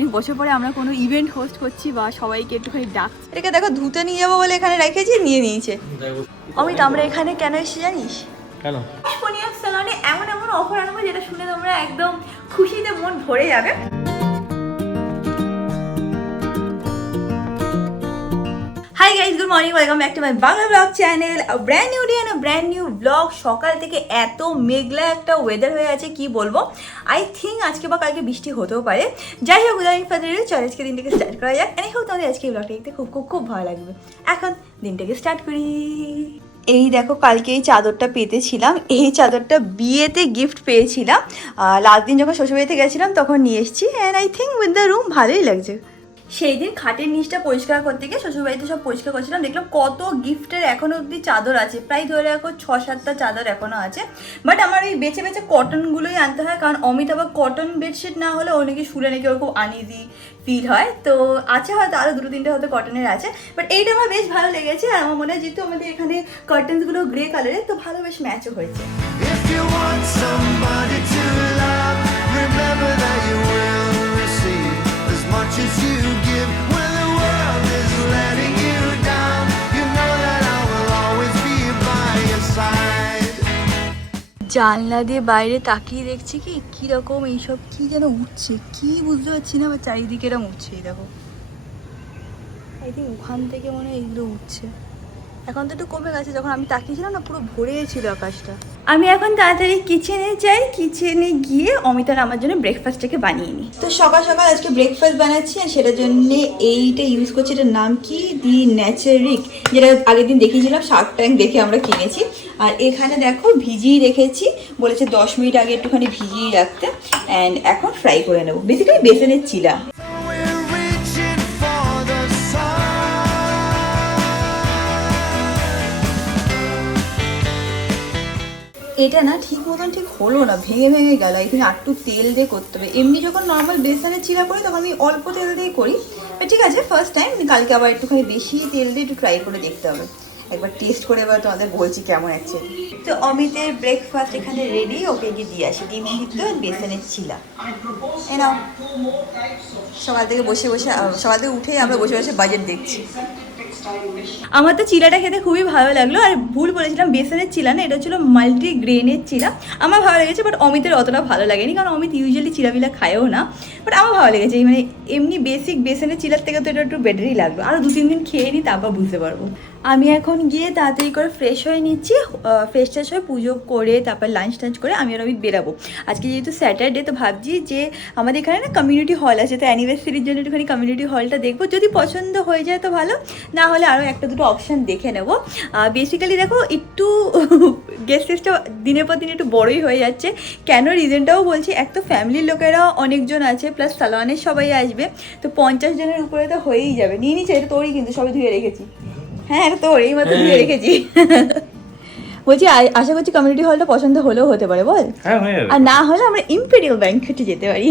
অনেক বছর পরে আমরা কোনো ইভেন্ট হোস্ট করছি বা সবাইকে একটুখানি ডাকছি। এটাকে দেখো ধুতে নিয়ে যাবো বলে এখানে রেখেছি, নিয়ে নিয়েছে। অমিত, আমরা এখানে কেন এসেছি জানিস? কেন? পুষ্পনিয়া স্যালনে এমন এমন অফার আনবো যেটা শুনে তোমরা একদম খুশিতে মন ভরে যাবে। Hi guys, good morning, welcome back to my Bangla blog channel. Brand new day and brand new blog. সকাল থেকে এত মেঘলা একটা ওয়েদার হয়ে আছে, কি বলবো। আই থিঙ্ক আজকে বা কালকে বৃষ্টি হতেও পারে। যাই হোক, উদাহরণ ফাদার চল আজকে দিনটাকে স্টার্ট করা যাক। এনে হোক তোমাদের আজকে এই ব্লগটা দেখতে খুব খুব খুব ভালো লাগবে। এখন দিনটাকে স্টার্ট করি। এই দেখো, কালকে এই চাদরটা পেতেছিলাম। এই চাদরটা বিয়েতে গিফট পেয়েছিলাম। লাস্ট দিন যখন শ্বশুরবাড়িতে গেছিলাম তখন নিয়ে এসেছি। And I think with the room ভালোই লাগছে। সেই দিন খাটের নিচটা পরিষ্কার করতে গিয়ে শ্বশুরবাড়িতে সব পরিষ্কার করছিলাম, দেখলাম কত গিফটের এখনো অবধি চাদর আছে। প্রায় ধরে রাখো 6-7টা চাদর এখনো আছে। বাট আমার এই বেছে বেছে কটনগুলোই আনতে হয়, কারণ অমিত আবার কটন বেডশিট না হলে ও নাকি শুলে নাকি ওর খুব আনইজি ফিল হয়। তো আছে হয়তো আরও 2-3টে হয়তো কটনের আছে, বাট এইটা আমার বেশ ভালো লেগেছে। আর আমার মনে হয় যেহেতু আমাদের এখানে কার্টেন্সগুলো গ্রে কালারের, তো ভালো বেশ ম্যাচও হয়েছে। If you want somebody to love, remember that you will receive as much as you give. When the world is letting you down, you know that I will always be by your side. জানলা দিয়ে বাইরে তাকিয়ে দেখছি কি কিরকম এইসব কি যেন উঠছে, কি বুঝতে পারছি না। আবার চারিদিকে এরকম উঠছে, এই দেখো। আই থিঙ্ক ওখান থেকে মনে হয় এগুলো উঠছে। এখন তো একটু কমে গেছে, যখন আমি তাকিয়েছিলাম না পুরো ভরে ছিল আকাশটা। আমি এখন তাড়াতাড়ি কিচেনে যাই। কিচেনে গিয়ে অমিত আর আমার জন্য ব্রেকফাস্টটাকে বানিয়ে নিই। তো সকাল সকাল আজকে ব্রেকফাস্ট বানাচ্ছি, আর সেটার জন্য এইটা ইউজ করছি। এটার নাম কি, দি ন্যাচারিক, যেটা আগের দিন দেখিয়েছিলাম শার্ক ট্যাঙ্ক দেখে আমরা কিনেছি। আর এখানে দেখো ভিজিয়ে রেখেছি, বলেছে 10 মিনিট আগে একটুখানি ভিজিয়ে রাখতে। অ্যান্ড এখন ফ্রাই করে নেবো, বেসিক্যালি বেসনের চিলা। We're reaching for the sun. এটা না ঠিক মতন ঠিক হলো না, ভেঙে ভেঙে গেল। এখানে একটু তেল দিয়ে করতে হবে। এমনি যখন নর্মাল বেসনের চিরা করি তখন আমি অল্প তেল দিয়ে করি। ঠিক আছে, ফার্স্ট টাইম, কালকে আবার একটুখানি বেশি তেল দিয়ে একটু ট্রাই করে দেখতে হবে। একবার টেস্ট করে এবার তোমাদের বলছি কেমন আছে। তো অমিতের ব্রেকফাস্ট এখানে রেডি, ওকে গিয়ে দিয়ে আসি। ডিম সিদ্ধ আর বেসনের চিলা। এ নাও। সকাল থেকে উঠেই আমরা বসে বসে বাজেট দেখছি। আমার তো চিলাটা খেতে খুবই ভালো লাগলো। আর ভুল বলেছিলাম, বেসনের চিলা না, এটা ছিল মাল্টি গ্রেনের চিলা। আমার ভালো লেগেছে, বাট অমিতের অতটা ভালো লাগেনি, কারণ অমিত ইউজুয়ালি চিলাবিলা খায়ও না। বাট আমার ভালো লেগেছে। মানে এমনি বেসিক বেসনের চিলার থেকে তো এটা একটু বেটারই লাগলো। আরও 2-3 দিন খেয়ে নিই, তারপর বুঝতে পারবো। আমি এখন গিয়ে তাড়াতাড়ি করে ফ্রেশ হয়ে নিচ্ছি। ফ্রেশ ট্রেশ হয়ে পুজো করে তারপর লাঞ্চ টাঞ্চ করে আমি আর অমিত বেরাবো। আজকে যেহেতু স্যাটারডে, তো ভাবছি যে আমাদের এখানে না কমিউনিটি হল আছে, তো অ্যানিভার্সারির জন্য একটুখানি কমিউনিটি হলটা দেখবো। যদি পছন্দ হয়ে যায় তো ভালো, না হলে আরও 1-2 অপশান দেখে নেবো। বেসিক্যালি দেখো, একটু গেস্ট টেস্টটা দিনের পর দিন একটু বড়োই হয়ে যাচ্ছে। কেন, রিজনটাও বলছি। এক তো ফ্যামিলির লোকেরা অনেকজন আছে, প্লাস সালোয়ানের সবাই আসবে, তো 50 জনের উপরে তো হয়েই যাবে। নিয়ে নিচ্ছে, এটা তোরই কিন্তু, সবাই ধুয়ে রেখেছি। হ্যাঁ, এটা তোর, এই মতো ধুয়ে রেখেছি। বলছি আশা করছি কমিউনিটি হলটা পছন্দ হলেও হতে পারে, বল। আর না হলে আমরা ইম্পেরিয়াল ব্যাংকটে যেতে পারি।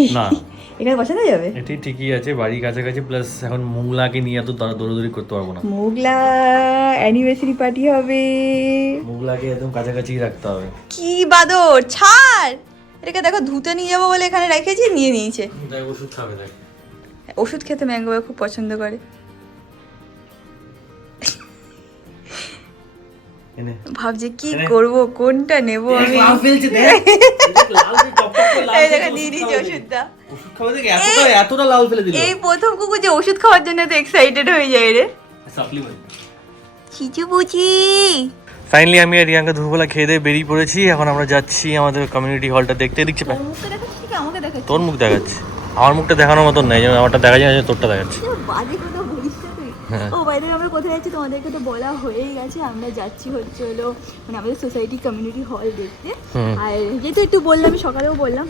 এখানে পছন্দ হয়ে যাবে। এটি ঠিকই আছে, বাড়ির কাছাকাছি, প্লাস এখন মুগলাকে নিয়ে এত দৌড়াদৌড়ি করতে পারবো না। মুগলা অ্যানিভার্সারি পার্টি হবে, মুগলাকে একদম কাছাকাছি রাখতে হবে। কি বাদর, ছাড়। এটাকে দেখো ধুতে নিয়ে যাবো বলে এখানে রেখেছি, নিয়ে নিয়েছে। ওষুধ খাবে, দেখ ওষুধ খেতে ম্যাঙ্গো খুব পছন্দ করে। ভাবছি কি করব, কোনটা নেব আমি। এই প্রথম কুকুর যে ওষুধ খাওয়ার জন্য তো এক্সাইটেড হয়ে যায় রে। চিচু বুচি। ফাইনালি আমি আর রিয়াঙ্কা দুপুরবেলা খেয়ে দিয়ে বেরিয়ে পড়েছি। এখন আমরা যাচ্ছি আমাদের কমিউনিটি হলটা দেখতে। দেখছি আমাকে দেখাচ্ছি, তোর মুখ দেখাচ্ছে, আমার মুখটা দেখানোর মতন নাই, যেমন আমারটা দেখা যায় তোরটা দেখাচ্ছে। ও বাইরে আমরা কোথায় যাচ্ছি তোমাদেরকে তো বলা হয়েই গেছে। আমরা যাচ্ছি হচ্ছে হলো মানে আমাদের সোসাইটি কমিউনিটি হল দেখতে। আর যেহেতু একটু বললাম, আমি সকালেও বললাম,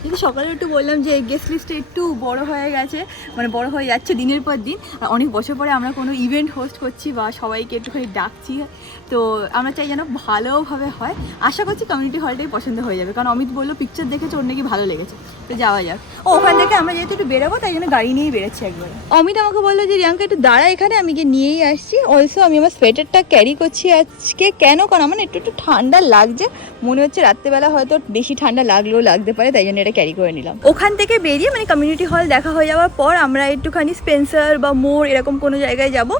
যেহেতু সকালেও একটু বললাম যে গেস্ট লিস্টটা একটু বড় হয়ে গেছে, মানে বড় হয়ে যাচ্ছে দিনের পর দিন। আর অনেক বছর পরে আমরা কোনো ইভেন্ট হোস্ট করছি বা সবাইকে একটুখানি ডাকছি, তো আমরা চাই যেন ভালোভাবে হয়। আশা করছি কমিউনিটি হলটাই পছন্দ হয়ে যাবে, কারণ অমিত বললো পিকচার দেখেছে, ওর নাকি ভালো লেগেছে। তো যাওয়া যাক। ওখান থেকে আমরা যেহেতু একটু বেরোবো, তাই জন্য গাড়ি নিয়েই বেরোচ্ছি একবার। অমিত আমাকে বললো যে রিয়াঙ্কা একটু দাঁড়া এখানে, আমি গিয়ে নিয়েই আসছি। অলসো আমি আমার সোয়েটারটা ক্যারি করছি আজকে। কেন, কারণ আমার একটু ঠান্ডা লাগছে, মনে হচ্ছে রাত্রেবেলা হয়তো বেশি ঠান্ডা লাগলেও লাগতে পারে, তাই জন্য এটা ব্যাগটা ক্যারি করে নিলাম। ওখান থেকে বেরিয়ে মানে কমিউনিটি হল দেখা হয়ে যাওয়ার পর আমরা একটুখানি স্পেন্সার বা মোর এরকম কোনো জায়গায় যাব,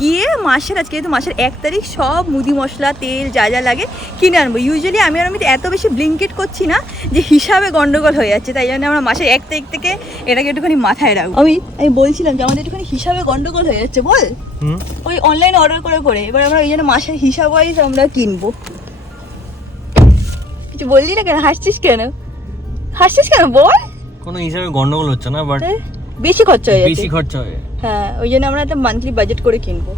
গিয়ে মাসের আজকে যেহেতু মাসের 1 তারিখ সব মুদি মশলা তেল যা যা লাগে কিনে আনবো। ইউজুয়ালি আমি আর আমি এত বেশি ব্লিঙ্কেট করছি না যে হিসাবে গন্ডগোল হয়ে যাচ্ছে, তাই জন্য আমরা মাসের 1 তারিখ থেকে এটাকে একটুখানি মাথায় রাখবো। আমি বলছিলাম যে আমাদের একটুখানি হিসাবে গন্ডগোল হয়ে যাচ্ছে, বল ওই অনলাইন অর্ডার করে এবার আমরা ওই জন্য মাসের হিসাব ওয়াইজ আমরা কিনবো। কিছু বললি না কেন? হাসছিস কেন বল? কোনো হিসাবে গন্ডগোল হচ্ছে না, বাট বেশি খরচা হয়ে যাচ্ছে। বেশি খরচা হয়। হ্যাঁ, ওই জন্য আমরা একটা মান্থলি বাজেট করে কিনবো।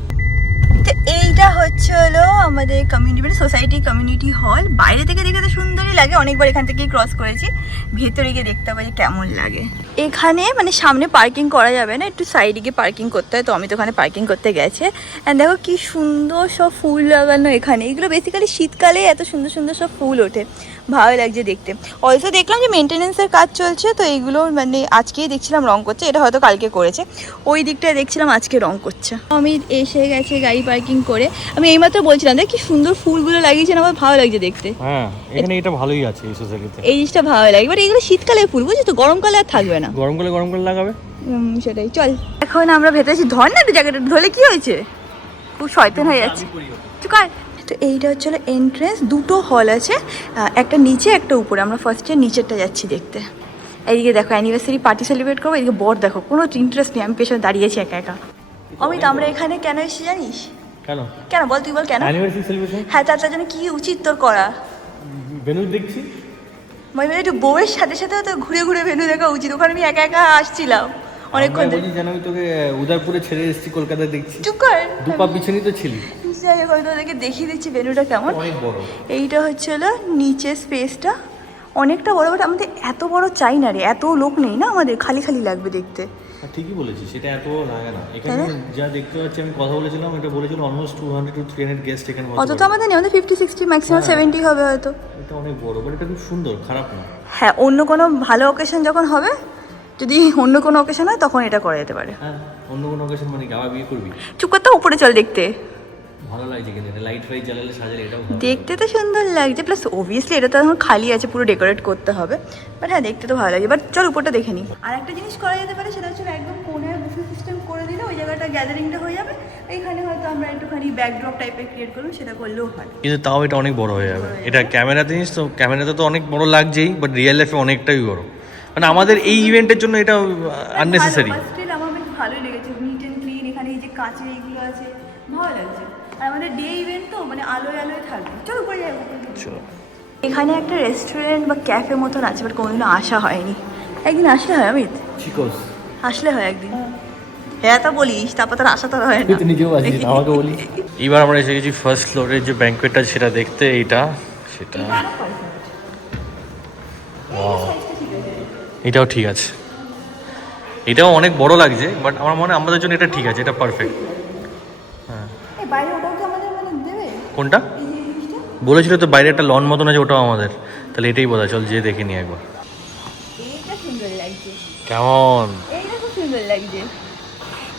তো এইটা হচ্ছে হলো আমাদের কমিউনিটি সোসাইটি কমিউনিটি হল। বাইরে থেকে দেখে তো সুন্দরই লাগে, অনেকবার এখান থেকেই ক্রস করেছি, ভেতরে গিয়ে দেখতে হবে যে কেমন লাগে। এখানে মানে সামনে পার্কিং করা যাবে না, একটু সাইডে গিয়ে পার্কিং করতে হয়, তো আমি তো ওখানে পার্কিং করতে গেছে। অ্যান্ড দেখো কি সুন্দর সব ফুল লাগানো এখানে, এগুলো বেসিক্যালি শীতকালে এত সুন্দর সুন্দর সব ফুল ওঠে, ভালো লাগছে দেখতে। অলসো দেখলাম যে মেনটেনেন্সের কাজ চলছে, তো এইগুলো মানে আজকেই দেখছিলাম রং করছে, এটা হয়তো কালকে করেছে। ওই দিকটায় দেখছিলাম আজকে রং করছে। আমি এসে গেছে গাড়ি পার্কিং করে, আমি এইমাত্র বলছিলাম দেখ কি সুন্দর ফুলগুলো লাগিয়েছেন, আমার ভালো লাগছে দেখতে। হ্যাঁ, এখানে এটা ভালোই আছে এই সোসাইটিতে, এই জিনিসটা ভালো লাগে। বাট এগুলো শীতকালে ফুল, বুঝছো তো, গরমকালে আর থাকবে না। গরমকালে লাগাবে। সেটাই। চল এখন আমরা ভেতরে আছি, ধর না একটু জায়গাটা, ধরলে কি হয়েছে, খুব শয়তান হয়ে যাচ্ছে। চুকার। তো এইটা হচ্ছে এন্ট্রেন্স, দুটো হল আছে, একটা নিচে একটা উপরে। আমরা ফার্স্টে নিচেরটা যাচ্ছি দেখতে। এইদিকে দেখো অ্যানিভার্সারি পার্টি সেলিব্রেট করবো, এদিকে বর দেখো কোনো ইন্টারেস্ট নেই, আমি পেছনে দাঁড়িয়েছি একা একা। অমিত আমরা এখানে কেন এসেছি জানিস? কেন বল, তুই বল কেন? Anniversary celebration. হ্যাঁ, তার জন্য কি উচিত তোর করা? ভেন্যু দেখছি, মানে একটু বউয়ের সাথে সাথে তো ঘুরে ঘুরে ভেন্যু দেখা উচিত। ওখানে আমি একা একা আসছিলাম অনেকক্ষণ ধরে। জানো আমি তোকে উদয়পুরে ছেড়ে এসেছি, কলকাতায় দেখছি। চুপ কর, দুপা পিছনেই তো ছিলি। যাই হোক, আমি তোদেরকে দেখিয়ে দিচ্ছি ভেন্যুটা কেমন। অনেক বড়। এইটা হচ্ছে হলো নিচের স্পেসটা, অনেকটা বড়। বাট আমাদের এত বড় চাই না রে, এত লোক নেই না আমাদের, খালি খালি লাগবে দেখতে। ঠিকই বলেছিস, সেটা এত লাগে না। এখানে যা দেখতে পাচ্ছি, আমি কথা বলেছিলাম, এটা বলেছিল অলমোস্ট 200 to 300 গেস্ট এখানে। অত তো আমাদের নেই, আমাদের 50-60 ম্যাক্সিমাম 70 হবে হয়তো। এটা অনেক বড়, বাট এটা খুব সুন্দর, খারাপ না। হ্যাঁ, অন্য কোনো ভালো অকেশন যখন হবে, যদি অন্য কোনো অকেশন হয় তখন এটা করা যেতে পারে। হ্যাঁ, অন্য কোনো অকেশন মানে কি, আবার বিয়ে করবি? চুপ করতে, উপরে চল দেখতে। ভালো লাগছে কিন্তু এটা, লাইট ফাইট জ্বালালে সাজালে এটাও ভালো। দেখতে তো সুন্দর লাগছে, প্লাস অবভিয়াসলি এটা তো এখন খালি আছে, পুরো ডেকোরেট করতে হবে। বাট হ্যাঁ, দেখতে তো ভালো লাগছে। বাট চল উপরটা দেখে নিই। আর একটা জিনিস করা যেতে পারে, সেটা হচ্ছে একদম কোণের বুফে সিস্টেম করে দিলে ওই জায়গাটা গ্যাদারিংটা হয়ে যাবে। এইখানে হয়তো আমরা একটুখানি ব্যাকড্রপ টাইপের ক্রিয়েট করবো, সেটা করলেও হয়। কিন্তু তাও এটা অনেক বড় হয়ে যাবে। এটা ক্যামেরাতে জিনিস তো, ক্যামেরাতে তো অনেক বড় লাগছেই, বাট রিয়েল লাইফে অনেকটাই বড়। মানে আমাদের এই ইভেন্টের জন্য এটা আননেসেসারি। স্টিল আমার বেশ ভালোই লেগেছে, নিট অ্যান্ড ক্লিন। এখানে এই যে কাঁচের এইগুলো আছে, ভালো লাগছে। আর আমাদের ডে ইভেন্ট তো, মানে আলোয় আলোয় থাকবে। চলো উপরে যাই। চলো। এখানে একটা রেস্টুরেন্ট বা ক্যাফে মতন আছে, বাট কোনোদিনও আসা হয়নি। একদিন আসলে হয় অমিত, চিকোস আসলে হয় একদিন। হ্যাঁ তা বলিস, তারপর তার আশা তো হয় না। তুই তো নিজেও আসিস, আমাকে বলি। এবার আমরা এসে গেছি ফার্স্ট ফ্লোরের যে ব্যাংকুয়েটটা, সেটা দেখতে। এইটা সেটা এটাও ঠিক আছে, এটাও অনেক বড় লাগছে, বাট আমার মনে হয় আমাদের জন্য এটা ঠিক আছে, এটা পারফেক্ট। হ্যাঁ, বাইরে ওটাও কি আমাদের মানে দেবে? কোনটা বলেছিল তো, বাইরে একটা লন মতন আছে, ওটাও আমাদের। তাহলে এটাই বোঝা, চল যেয়ে দেখে নি একবার। এইটা সুন্দর লাগছে, কেমন? এইটা খুব সুন্দর লাগছে।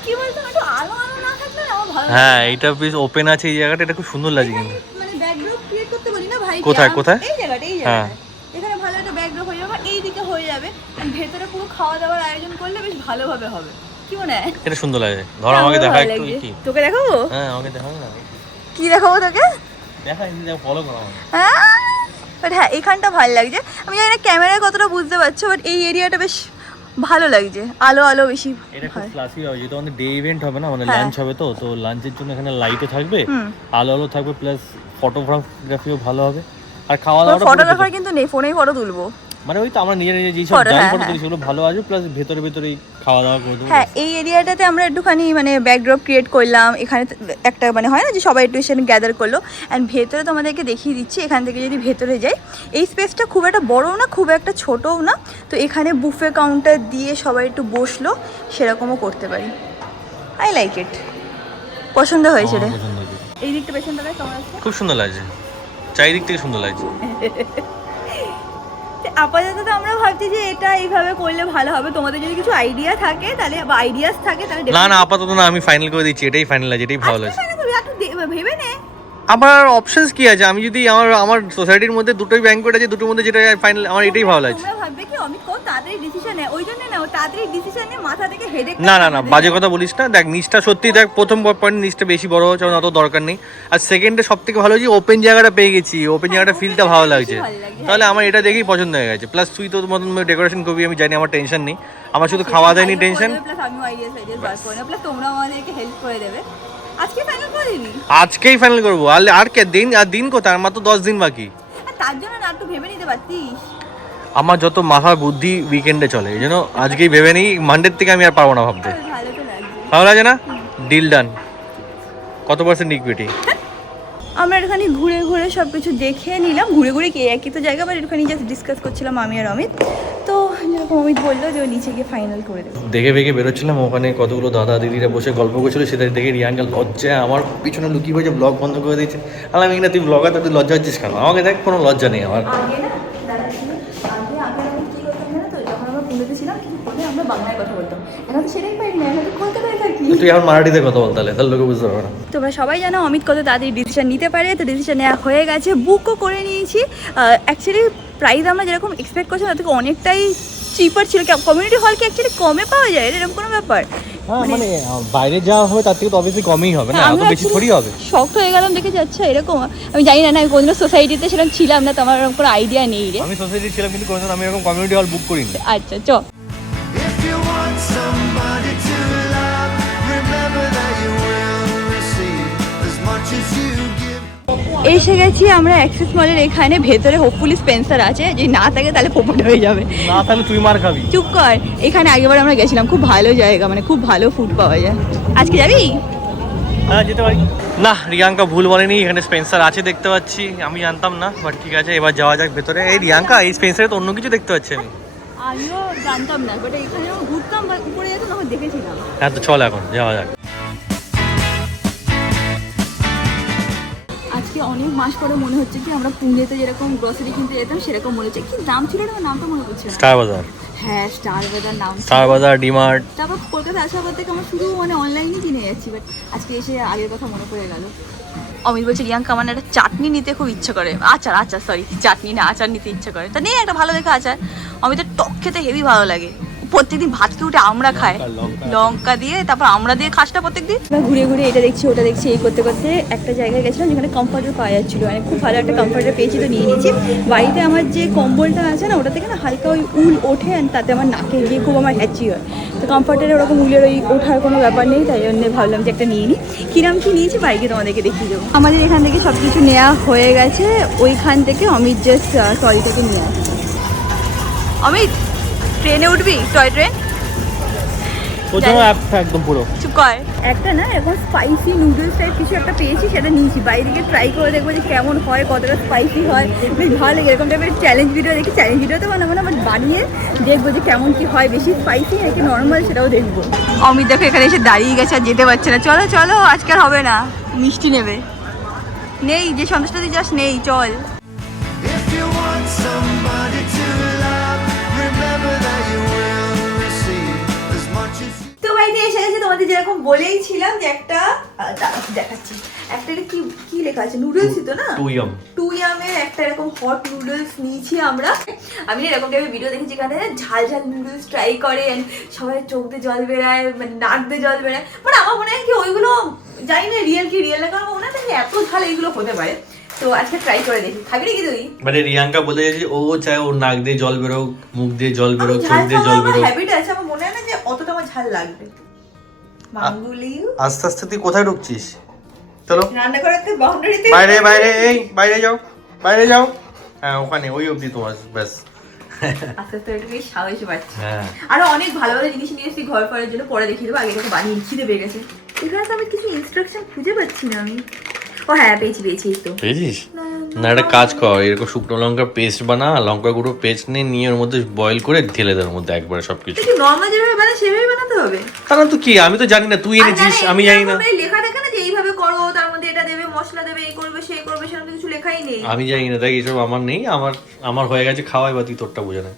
কি বলতো, একটু আলো আলো না থাকলে না আমার ভালো লাগে। হ্যাঁ, এটা বেশ ওপেন আছে এই জায়গাটা, এটা খুব সুন্দর লাগছে কিন্তু। মানে ব্যাকড্রপ ক্রিয়েট করতে বলি না ভাই। কোথায়? এই জায়গাটা, এই হ্যাঁ। জায়গাটা এখানে ভালো একটা ব্যাকড্রপ হয়ে যাবে, এই দিকে হয়ে যাবে। আর ভেতরে পুরো খাওয়া দাওয়ার আয়োজন করলে বেশ ভালোভাবে হবে, কি মনে হয়? এটা সুন্দর লাগে। ধর আমাকে দেখা একটু। কি তোকে দেখাবো? হ্যাঁ, আমাকে দেখাবো না। কি দেখাবো তোকে? দেখা, ফলো করো আমাকে। বাট হ্যাঁ, এখানটা ভালো লাগছে। আমি জানি না ক্যামেরায় কতটা বুঝতে পারছো, বাট এই এরিয়াটা বেশ ভালো লাগছে, আলো আলো বেশি। এটা খুব ক্লাসি হবে, যেহেতু আমাদের ডে ইভেন্ট হবে না, মানে হ্যাঁ। লাঞ্চ হবে, তো লাঞ্চের জন্য এখানে লাইটও থাকবে, আলো আলো থাকবে, প্লাস ফটোগ্রাফিও ভালো হবে। আর খাওয়া দাওয়াটা ফটোগ্রাফার কিন্তু নেই, ফোনেই ফটো তুলবো। মানে ওই তো আমরা নিজে যেসব Photo, হ্যাঁ, ফটো হ্যাঁ। তুলি সেগুলো ভালো আসবে, প্লাস ভেতরেই খাওয়া দাওয়া করে দেবো। হ্যাঁ, এই এরিয়াটাতে আমরা একটুখানি মানে ব্যাকড্রপ ক্রিয়েট করলাম। এখানে একটা মানে হয় না যে সবাই একটু এসে গ্যাদার করলো। অ্যান্ড ভেতরে তোমাদেরকে দেখিয়ে দিচ্ছি, এখান থেকে যদি ভেতরে যাই, এই স্পেসটা খুব একটা বড়ও না, খুব একটা ছোটও না। তো এখানে বুফে কাউন্টার দিয়ে সবাই একটু বসলো, সেরকমও করতে পারি। আই লাইক ইট, পছন্দ হয়েছে রে। আমার পছন্দ হয়েছে। এই দিকটা পেছনটা কেমন আছে? খুব সুন্দর লাগছে, চারিদিক থেকে সুন্দর লাগছে। আপাতত তো আমরা ভাবছি যে এটা এইভাবে করলে ভালো হবে। তোমাদের যদি কিছু আইডিয়া থাকে তাহলে, বা আইডিয়াস থাকে তাহলে না না, আপাতত না, আমি ফাইনাল করে দিচ্ছি, এটাই ফাইনাল আছে, এটাই ভালো লাগছে। একটু ভেবে নে। আমার অপশনস কি আছে? আমি যদি আমার সোসাইটির মধ্যে দুটোই ব্যাংকোয়েট আছে, দুটোর মধ্যে যেটা ফাইনাল আমার এটাই ভালো লাগছে। তোমরা ভাববে কি অমিত কত তাড়াতাড়ি ডিসিশন নেয়, ওই জন্য না ও তাড়াতাড়ি ডিসিশন নিয়ে মাথা থেকে হেডেক। না না না, বাজে কথা বলিস না। দেখ নিচটা সত্যি, দেখ প্রথম পয়েন্ট নিচটা বেশি বড় হচ্ছে, অত দরকার নেই। আর সেকেন্ডে সব থেকে ভালো যে ওপেন জায়গাটা পেয়ে গেছি, ওপেন জায়গাটা ফিলটা ভালো লাগছে। তাহলে আমার এটা দেখেই পছন্দ হয়ে গেছে। প্লাস তুই তোর মতন ডেকোরেশন করবি, আমি জানি, আমার টেনশন নেই। আমার শুধু খাওয়া দাওয়া নিয়ে টেনশন। প্লাস আমিও আইডিয়াস বার করে নেব, প্লাস তোমরা আমাদেরকে হেল্প করে দেবে। আজকে ফাইনাল করে দিবি? আজকেই ফাইনাল করবো। আর কে দিন কোথায়? আর মাত্র 10 দিন বাকি। তার জন্য না একটু ভেবে নিতে পারতিস। আমার যত মাথার বুদ্ধি উইকেন্ডে চলে, এই জন্য আজকেই ভেবে নিই। মানডের থেকে আমি আর পারবো না ভাবতে। ভালো তো লাগছে। ভালো লাগে না? Deal done. কত পার্সেন্ট ইকুইটি? আমরা এখানে ঘুরে ঘুরে সব কিছু দেখে নিলাম, ঘুরে ঘুরে কি একই তো জায়গা, বাট এখানে জাস্ট ডিসকাস করছিলাম আমি আর অমিত। তো যেরকম অমিত বললো যে ও নিচে গিয়ে ফাইনাল করে দেবে। দেখে বেগে বেরোচ্ছিলাম, ওখানে কতগুলো দাদা দিদিরা বসে গল্প করছিল, সেটা দেখে রিয়াঙ্কা লজ্জা আমার পিছনে লুকিয়ে বসে ব্লগ বন্ধ করে দিয়েছে। আমি না, তুই ব্লগার, তুই লজ্জা হচ্ছিস কেন? আমাকে দেখ, কোনো লজ্জা নেই আমার। আগে না দাদা ছিল, আগে আমি কী করতাম জানো তো, যখন আমরা পুনেতে ছিলাম কিন্তু ফোনে আমরা বাংলায় কথা বলতাম, এখন তো সেটাই পারি না, এখন তো কলকাতায় থাকি। তুই এখন মারাঠিতে কথা বল, তাহলে লোকে বুঝতে পারবে না। তোমরা সবাই জানো অমিত কত তাড়াতাড়ি ডিসিশন নিতে পারে, তো ডিসিশন নেওয়া হয়ে গেছে, বুকও করে নিয়েছি। অ্যাকচুয়ালি প্রাইস আমরা যেরকম এক্সপেক্ট করছি তার থেকে অনেকটাই চিপার ছিল। কমিউনিটি হল কি অ্যাকচুয়ালি কমে পাওয়া যায় এরকম কোনো ব্যাপার? মানে বাইরে যাওয়া হবে তার থেকে তো অবশ্যই কমই হবে না, এত বেশি থোড়ি হবে। শক্ত হয়ে গেলাম দেখে যাচ্ছে এরকম। আমি জানি না, আমি কোনোদিনও সোসাইটিতে সেরকম ছিলাম না, তো আমার এরকম কোনো আইডিয়া নেই রে। আমি সোসাইটি ছিলাম কিন্তু কোনোদিন আমি এরকম কমিউনিটি হল বুক করিনি। আচ্ছা চ। If you want somebody to love, remember that you will receive as much as you give. এসে গেছি আমরা অ্যাক্সেস মলের এখানে, ভেতরে হোপফুলি স্পেন্সার আছে, যদি না থাকে তাহলে পোপট হয়ে যাবে। না তাহলে তুই মার খাবি। চুপ কর। এখানে আগেবার আমরা গেছিলাম, খুব ভালো জায়গা, মানে খুব ভালো ফুড পাওয়া যায়। আজকে যাবি? হ্যাঁ যেতে পারি। না, রিয়াঙ্কা ভুল বলেনি, এখানে স্পেন্সার আছে দেখতে পাচ্ছি, আমি জানতাম না, বাট ঠিক আছে এবার যাওয়া যাক ভেতরে। এই রিয়াঙ্কা, এই স্পেন্সারে তো অন্য কিছু দেখতে পাচ্ছি আমি। আমিও জানতাম না, বাট এখানে ঘুরতাম বা উপরে যেতাম তখন দেখেছিলাম। হ্যাঁ তো চল এখন যাওয়া যাক। আজকে অনেক মাস পরে মনে হচ্ছে কি আমরা পুনেতে যেরকম গ্রসারি কিনতে যেতাম সেরকম মনে হচ্ছে। কি নাম ছিল না, নামটা মনে পড়ছে না। স্টার বাজার। হ্যাঁ, স্টার বাজার নাম ছিল। স্টার বাজার, ডিমার্ট। তারপর কলকাতা আসার পর থেকে আমরা শুধু মানে অনলাইনে কিনে যাচ্ছি, বাট আজকে এসে আগের কথা মনে পড়ে গেল। অমিত বলছে রিয়াঙ্কা আমার না একটা চাটনি নিতে খুব ইচ্ছে করে, আচার সরি, চাটনি না আচার নিতে ইচ্ছে করে, তা নিয়ে একটা ভালো দেখে আচার। অমিতের টক খেতে হেভি ভালো লাগে, প্রত্যেকদিন ভাতকে উঠে আমরা খাই, লঙ্কা দিয়ে, তারপর আমরা দিয়ে খাসটা প্রত্যেকদিন। আমরা ঘুরে ঘুরে এটা দেখছি ওটা দেখছি, এই করতে করতে একটা জায়গায় গেছিলাম যেখানে কমফর্টার পাওয়া যাচ্ছিলো, মানে খুব ভালো একটা কমফর্টার পেয়েছি, তো নিয়ে নিয়েছি। বাড়িতে আমার যে কম্বলটা আছে না, ওটা থেকে না হালকা ওই উল ওঠে, আর তাতে আমার নাকে গিয়ে খুব আমার হ্যাচি হয়, তো কমফর্টারে ওরকম উলের ওই ওঠার কোনো ব্যাপার নেই, তাই জন্য ভাবলাম যে একটা নিয়ে নিই। কিরাম কি নিয়েছি বাইকে তোমাদেরকে দেখিয়ে দেবো। আমাদের এখান থেকে সব কিছু নেওয়া হয়ে গেছে, ওইখান থেকে অমিত জাস্ট ট্রলিটাকে নিয়ে আসে। অমিত, ট্রেনে উঠবি? Toy train? একদম পুরো চুপ কর। একটা না এখন স্পাইসি নুডলস টাইপ কিছু একটা পেয়েছি, সেটা নিয়েছি, বাইরে থেকে ট্রাই করে দেখবো যে কেমন হয়, কতটা স্পাইসি হয়। বেশ ভালো লাগে, এরকম টাইপের চ্যালেঞ্জ ভিডিও দেখি, চ্যালেঞ্জ ভিডিওতে বানাবো না, বাট বানিয়ে দেখবো যে কেমন কি হয়, বেশি স্পাইসি নাকি নর্মাল সেটাও দেখবো। অমিত দেখো এখানে এসে দাঁড়িয়ে গেছে আর যেতে পারছে না। চলো চলো, আজকে আর হবে না। মিষ্টি নেবে? নেই, যে সন্দেশটা তুই যাস নেই, চল। If you want somebody to love, remember that you will receive as much as you. তো বাড়িতে এসে গেছে, তোমাদের যেরকম বলেইছিলাম যে একটা দেখাচ্ছি, একটা এটা কি কি লেখা আছে, নুডলসই তো না, টু ইয়ামের একটা এরকম হট নুডলস নিয়েছি আমরা। আমি এরকম টাইপের ভিডিও দেখেছি যেখানে ঝাল ঝাল নুডলস ট্রাই করে, সবাই চোখ দিয়ে জল বেড়ায়, মানে নাক দিয়ে জল বেড়ায়, মানে আমার মনে হয় কি ওইগুলো জানি না রিয়েল কি রিয়েল না, কারণ মনে হয় না এত ঝাল এইগুলো হতে পারে। তো আজকে ট্রাই করে দেখি, খাবি নাকি তুই? মানে রিয়াঙ্কা বলে যে ও চায় ওর নাক দিয়ে জল বেরোক, মুখ দিয়ে জল বেরোক, চোখ দিয়ে জল বেরোক। হ্যাবিট আছে, আমার মনে হয় না যে অতটা আমার ঝাল লাগবে। মাঙ্গুলিউ, আস্তে আস্তে তুই কোথায় ঢুকছিস? চলো রান্না করার তো বাউন্ডারিতে বাইরে বাইরে, এই বাইরে যাও, বাইরে যাও। হ্যাঁ ওখানে ওই অবধি তোমার ব্যাস। আস্তে আস্তে একটু বেশ সাহস পাচ্ছি। হ্যাঁ আরো অনেক ভালো ভালো জিনিস নিয়ে এসেছি ঘর করার জন্য, পরে দেখিয়ে দেবো, আগে থেকে বানিয়ে খিদে পেয়ে গেছে। এখানে তো আমি কিছু ইনস্ট্রাকশন খুঁজে পাচ্ছি না আমি। ও হ্যাঁ, পেয়েছি এই তো। পেয়েছিস? না একটা কাজ কর, এরকম শুকনো লঙ্কার পেস্ট বানা, লঙ্কা গুঁড়ো পেস্ট নিয়ে ওর মধ্যে বয়েল করে ঢেলে দেওয়ার মধ্যে একবারে সবকিছু। কি নরমাল যেভাবে বানায় সেভাবে বানাতে হবে? কারণ তো কি, আমি তো জানি না, তুই এনেছিস, আমি জানি না। লেখা থাকে না যে এইভাবে করো, তার মধ্যে এটা দেবে, মশলা দেবে, এই করবে সেই করবে, সেরকম কিছু লেখাই নেই। আমি জানি না, দেখ এসব আমার নেই, আমার হয়ে গেছে খাওয়া, এবার তুই তোরটা বুঝে না।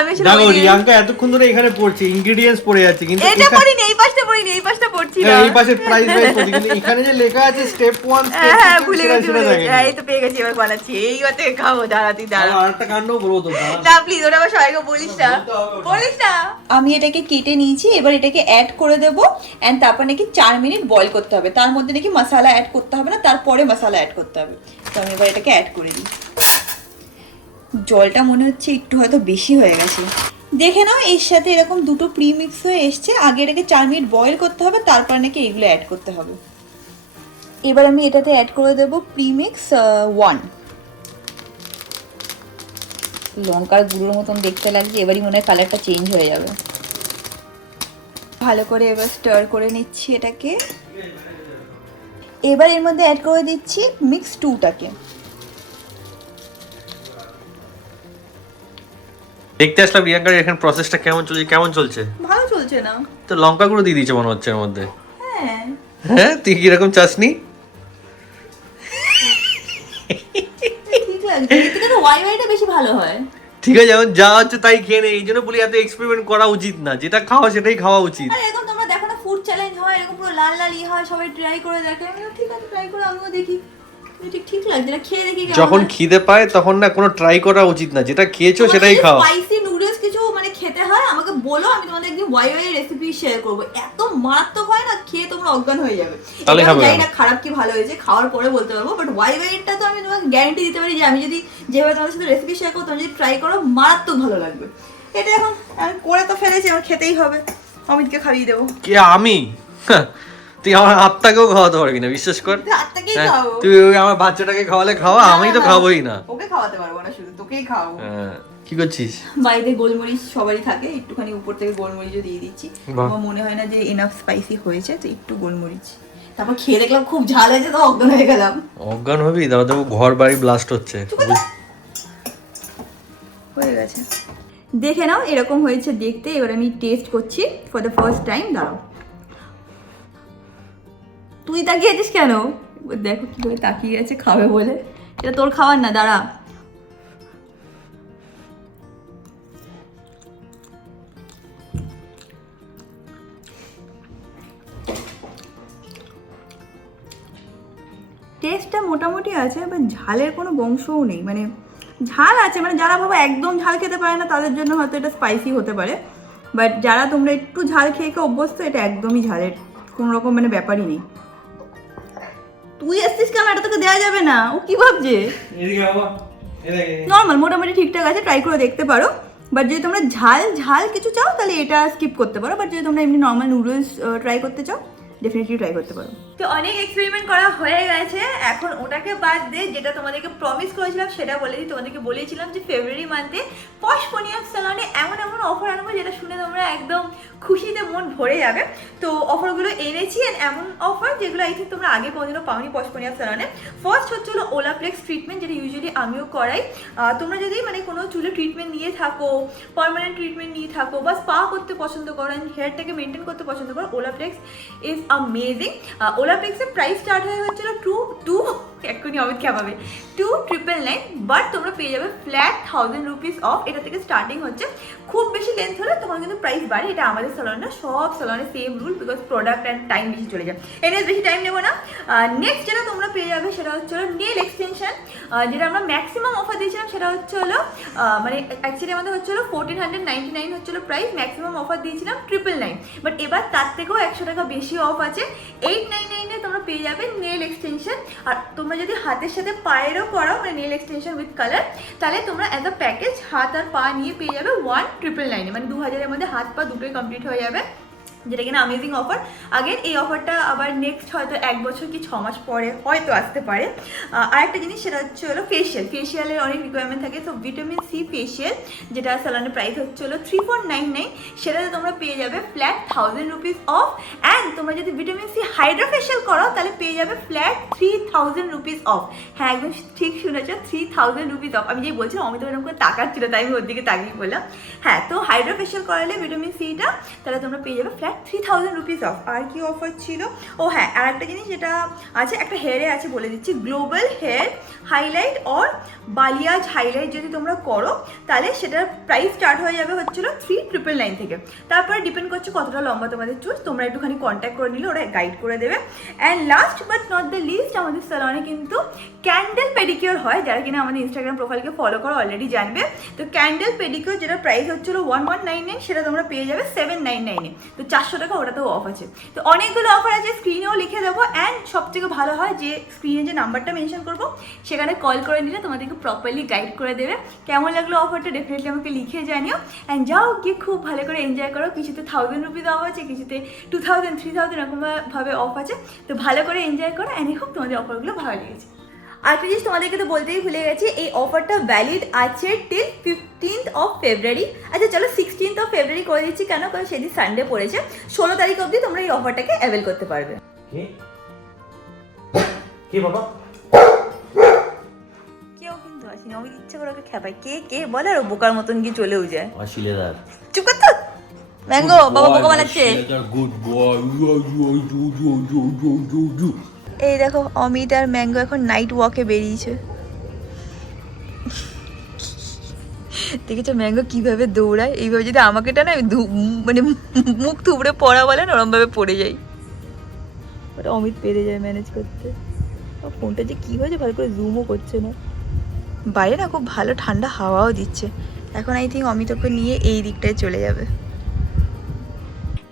আমি সেটা দেখো বলিনি। রিয়াঙ্কা এতক্ষণ ধরে এখানে পড়ছে, ইনগ্রেডিয়েন্টস পড়ে যাচ্ছে, কিন্তু এটা পড়িনি, এই পাশটা পড়িনি, এই পাশটা পড়ছি না। এই পাশে প্রাইস পড়ছে, কিন্তু এখানে যে লেখা আছে স্টেপ 1 স্টেপ 2 হ্যাঁ ভুলে গেছি, সেটা দেখেনি। এই তো পেয়ে গেছি, এবার বানাচ্ছি। এই বাতে খাবো, দাঁড়া তুই দাঁড়া। আর একটা কাণ্ড বলবো তো না প্লিজ, ওটা আবার সবাইকে বলিস না, বলিস না। আমি এটাকে কেটে নিয়েছি, এবার এটাকে অ্যাড করে দেবো অ্যান্ড তারপর নাকি 4 মিনিট বয়েল করতে হবে, তার মধ্যে নাকি মশলা অ্যাড করতে হবে না, তারপরে মশলা অ্যাড করতে হবে। তো আমি এবার এটাকে অ্যাড করে দিই। জলটা মনে হচ্ছে একটু হয়তো বেশি হয়ে গেছে, দেখে নাও। এর সাথে এরকম দুটো প্রিমিক্স হয়ে এসছে। আগে এটাকে 4 মিনিট বয়েল করতে হবে, তারপর নাকি এগুলো অ্যাড করতে হবে। এবার আমি এটাতে অ্যাড করে দেবো প্রিমিক্স 1। লঙ্কার গুঁড়োর মতন দেখতে লাগছে, এবারই মনে হয় কালারটা চেঞ্জ হয়ে যাবে। ভালো করে এবার স্টার করে নিচ্ছি এটাকে। এবার এর মধ্যে অ্যাড করে দিচ্ছি মিক্স 2টাকে। দেখতে আসলাম রিয়াঙ্কার এখানে প্রসেসটা কেমন চলছে। ভালো চলছে না? তো লঙ্কা গুঁড়ো দিয়ে দিয়েছে মনে হচ্ছে এর মধ্যে। হ্যাঁ, হ্যাঁ তুই কিরকম চাসনি? ঠিক লাগছে। এর থেকে তো ওয়াইটা বেশি ভালো হয়। ঠিক আছে, যেমন যা হচ্ছে তাই খেয়ে নেই, এই জন্য বলি এত এক্সপেরিমেন্ট করা উচিত না, যেটা খাওয়া সেটাই খাওয়া উচিত। আর এরকম তোমরা দেখো না, ফুড চ্যালেঞ্জ হয়, এরকম পুরো লাল লাল হয়, সবাই ট্রাই করে দেখে। আমি বললাম, ঠিক আছে ট্রাই করে আমিও দেখি, ঠিক লাগছে না, খেয়ে দেখি। যখন খিদে পায় তখন না কোনো ট্রাই করা উচিত না, যেটা খেয়েছো সেটাই খাও। স্পাইসি নুডলস কিছু মানে খেতে হয়, আমাকে বলো, আমি তোমাদের একদিন ওয়াই রেসিপি শেয়ার করবো। এত মারাত্মক হয় না, খেয়ে তোমরা অজ্ঞান হয়ে যাবে। তাহলে খাবে জানি না খারাপ কি ভালো হয়েছে, খাওয়ার পরে বলতে পারবো। বাট ওয়াইটা তো আমি তোমাকে গ্যারান্টি দিতে পারি যে আমি যদি যেভাবে তোমাদের সাথে রেসিপি শেয়ার করবো, তুমি যদি ট্রাই করো, মারাত্মক ভালো লাগবে। এটা এখন আমি করে তো ফেলেছি, আমার খেতেই হবে। অমিতকে খাইয়ে দেবো। কে আমি? তুই আমার আত্মাকেও খাওয়াতে পারবি না, বিশ্বাস কর। আত্মাকেই হ্যাঁ, খাওয়াবো। তুই ওই আমার বাচ্চাটাকে খাওয়ালে খাওয়া, আমি তো খাবোই না। ওকে খাওয়াতে পারবো না, শুধু তোকেই খাওয়াবো। হ্যাঁ, কি করছিস? বাড়িতে গোলমরিচ সবারই থাকে, একটুখানি উপর থেকে গোলমরিচও দিয়ে দিচ্ছি। বাহ। আমার মনে হয় না যে এনাফ স্পাইসি হয়েছে, তো একটু গোলমরিচ। তারপর খেয়ে দেখলাম খুব ঝাল হয়েছে, তো অজ্ঞান হয়ে গেলাম। অজ্ঞান হবি? দাদা দেখো ঘর বাড়ি ব্লাস্ট হচ্ছে। হয়ে গেছে, দেখে নাও এরকম হয়েছে দেখতে। এবার আমি টেস্ট করছি ফর দ্য ফার্স্ট টাইম। দাঁড়াও, তুই তাকিয়েছিস কেন? দেখো কি করে তাকিয়ে আছে, খাবে বলে। এটা তোর খাবার না, দাঁড়া। টেস্টটা মোটামুটি আছে, বাট ঝালের কোনো বংশও নেই। মানে ঝাল আছে, মানে যারা ভাবো একদম ঝাল খেতে পারে না, তাদের জন্য হয়তো এটা স্পাইসি হতে পারে। বাট যারা তোমরা একটু ঝাল খেয়ে খেয়ে অভ্যস্ত, এটা একদমই ঝালের কোনো রকম মানে ব্যাপারই নেই। তুই আসছিস কেন? এটা তোকে দেওয়া যাবে না। ও কি ভাবছে? নর্মাল মোটামুটি ঠিকঠাক আছে, ট্রাই করে দেখতে পারো। বাট যদি তোমরা ঝাল ঝাল কিছু চাও, তাহলে এটা স্কিপ করতে পারো। বাট যদি তোমরা এমনি নর্মাল নুডলস ট্রাই করতে চাও, ডেফিনেটলি ট্রাই করতে পারো। তো অনেক এক্সপেরিমেন্ট করা হয়ে গেছে, এখন ওটাকে বাদ দিয়ে যেটা তোমাদেরকে প্রমিস করেছিলাম সেটা বলে দিই। তোমাদেরকে বলেছিলাম যে ফেব্রুয়ারি মান্থে পশ পনিয়াক স্যালনে এমন এমন অফার আনবো যেটা শুনে তোমরা একদম খুশিতে মন ভরে যাবে। তো অফারগুলো এনেছি, এমন অফার যেগুলো আই থিঙ্ক তোমরা আগে কোনোদিনও পাওনি পশ পনিয়াক স্যালনে। ফার্স্ট হচ্ছে হলো ওলাপ্লেক্স ট্রিটমেন্ট, যেটা ইউজুয়ালি আমিও করাই। তোমরা যদি মানে কোনো চুলে ট্রিটমেন্ট নিয়ে থাকো, পার্মানেন্ট ট্রিটমেন্ট নিয়ে থাকো, বা স্পা করতে পছন্দ করো, হেয়ারটাকে মেনটেন করতে পছন্দ করো, ওলাপ্লেক্স ইজ অ্যামেজিং। ওলাপ্লেক্সের প্রাইস স্টার্ট হয়ে হচ্ছিল এক্ষুনি অমিত খেপাবে 2,999, বাট তোমরা পেয়ে যাবে ফ্ল্যাট 1000 রুপিস অফ। এটা থেকে স্টার্টিং হচ্ছে। খুব বেশি লেন্থ হলে তখন কিন্তু প্রাইস বাড়ে। এটা আমাদের স্যালন না, সব স্যালনে same rule, because product and time বেশি চলে যায়। এনিওয়েজ বেশি টাইম নেবো না। নেক্সট যেটা তোমরা পেয়ে যাবে সেটা হচ্ছে হলো নেল এক্সটেনশন, যেটা আমরা ম্যাক্সিমাম অফার দিয়েছিলাম। সেটা হচ্ছে হলো মানে অ্যাকচুয়ালি আমাদের হচ্ছে হলো 1499 হচ্ছিল প্রাইস, ম্যাক্সিমাম অফার দিয়েছিলাম 999, বাট এবার তার থেকেও 100 টাকা বেশি অফ আছে। 899 তোমরা পেয়ে যাবে নেল এক্সটেনশন। আর তোমরা যদি হাতের সাথে পায়েরও করাও, মানে নেল এক্সটেনশন উইথ কালার, তাহলে তোমরা অ্যাজ আ প্যাকেজ হাত আর পা নিয়ে পেয়ে যাবে 1999, মানে 2000-এর মধ্যে হাত পা দুটোই কমপ্লিট হয়ে যাবে, যেটা কিনা অ্যামেজিং অফার। আগের এই অফারটা আবার নেক্সট হয়তো 1 বছর কি 6 মাস পরে হয়তো আসতে পারে। আর একটা জিনিস সেটা হচ্ছে হলো ফেশিয়ালের অনেক রিকোয়ারমেন্ট থাকে। তো ভিটামিন সি ফেশিয়াল, যেটা স্যালনের প্রাইস হচ্ছে হলো 3499, সেটাতে তোমরা পেয়ে যাবে ফ্ল্যাট 1000 রুপিস অফ। অ্যান্ড তোমরা যদি ভিটামিন সি হাইড্রা ফেশিয়াল করো, তাহলে পেয়ে যাবে ফ্ল্যাট 3000 রুপিস অফ। হ্যাঁ একদম ঠিক শুনেছ, 3000 রুপিস অফ। আমি যেই বলছিলাম অমিত এরকম করে তাকাচ্ছিল, তাই আমি ওর দিকে তাকিয়ে বললাম। হ্যাঁ, তো হাইড্রা ফেশিয়াল করালে ভিটামিন সিটা, তাহলে তোমরা পেয়ে যাবে ফ্ল্যাট ফ্ল্যাট 3000 রুপিস অফ। আর কি অফার ছিল, ও হ্যাঁ আর একটা জিনিস যেটা আছে, একটা হেয়ারে আছে বলে দিচ্ছি, global hair highlight or balayage highlight যদি তোমরা করো তাহলে সেটার প্রাইস স্টার্ট হয়ে যাবে হচ্ছিল 3999 থেকে। তারপরে ডিপেন্ড করছে কতটা লম্বা তোমাদের চুল, তোমরা একটুখানি কন্ট্যাক্ট করে নিলে ওরা গাইড করে দেবে। And last but not the least, আমাদের স্যালনে কিন্তু ক্যান্ডেল পেডিকিওর হয়, যারা কিনা আমাদের ইনস্টাগ্রাম প্রোফাইলকে ফলো করো অলরেডি জানবে। তো ক্যান্ডেল পেডিকিওর যেটা প্রাইস হচ্ছিল 1199, সেটা তোমরা পেয়ে যাবে 799-এ। তো 400 টাকা ওটাতেও অফ আছে। তো অনেকগুলো অফার আছে, স্ক্রিনেও লিখে দেবো। অ্যান্ড সব থেকে ভালো হয় যে স্ক্রিনে যে নাম্বারটা মেনশন করবো সেখানে কল করে নিলে তোমাদেরকে প্রপারলি গাইড করে দেবে। কেমন লাগলো অফারটা ডেফিনেটলি আমাকে লিখে জানিও। অ্যান্ড যাও গিয়ে খুব ভালো করে এনজয় করো। কিছুতে 1000 রুপিস অফ আছে, কিছুতে 2000, 3000 এরকমভাবে অফ আছে। তো ভালো করে এনজয় করো। অ্যান্ড খুব তোমাদের অফারগুলো ভালো লেগেছে। আরেকটা জিনিস তোমাদেরকে তো বলতেই ভুলে গেছি, এই অফারটা ভ্যালিড আছে টিল 15th অফ ফেব্রুয়ারি। আচ্ছা চলো 16th অফ ফেব্রুয়ারি করে দিচ্ছি, কেন কারণ সেদিন সানডে পড়েছে। 16 তারিখ অবধি তোমরা এই অফারটাকে অ্যাভেল করতে পারবে। কে বাবা? কেউ কিন্তু আসেনি, আমি ইচ্ছে করে ওকে খেপাই। কে কে বলে আর ও বোকার মতন গিয়ে চলেও যায়। অশিলেদার। চুপ কর তো, ম্যাঙ্গো বাবা বোকা বানাচ্ছে। Good boy. এই দেখো অমিত আর ম্যাঙ্গো এখন নাইট ওয়াকে বেরিয়েছে। দেখেছো ম্যাঙ্গো কিভাবে দৌড়ায়? এইভাবে যদি আমাকে টানে আমি মানে মুখ থুবড়ে পড়া বলে না ওরমভাবে পড়ে যাই। ওটা অমিত পেরে যায় ম্যানেজ করতে। ফোনটা যে কী হয়েছে ভালো করে জুমও করছে না। বাইরে না খুব ভালো ঠান্ডা হাওয়াও দিচ্ছে। এখন আই থিঙ্ক অমিত ওকে নিয়ে এই দিকটায় চলে যাবে।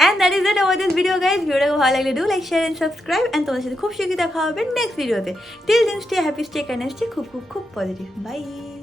And that is it about this video guys. ভিডিওটাকে ভালো লাগলে do like, share and subscribe. And তোমাদের সাথে খুব শীঘ্রই দেখা হবে নেক্সট ভিডিওতে। Till then stay happy, stay kind and stay খুব পজিটিভ। Bye.